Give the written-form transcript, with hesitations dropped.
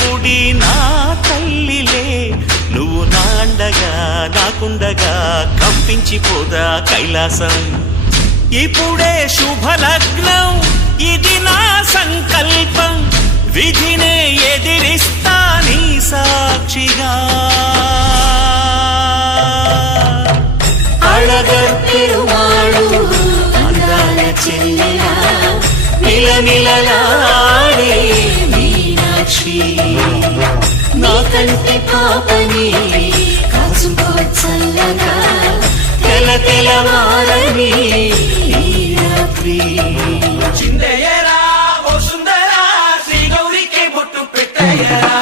గుడి నా తల్లిలే, నువ్వు నా అండగా నాకుండగా కంపించిపోదా కైలాసం. ఇప్పుడే శుభలగ్నం, ఇది నా సంకల్పం, విధినే ఎదిరిస్తా నీ సాక్షిగా. అళగర్పెరుమాళు అందాల చెల్లెలా, మిలమిలలాడే మీనాక్షి, నీ కంటి పాపని కాచుకో చల్లగా, తెల తెలవారని ఈ రాత్రి. చిందయ్యరా ఓ సుందరా, శ్రీ గౌరికి బొట్టు పెట్టయ్యరా.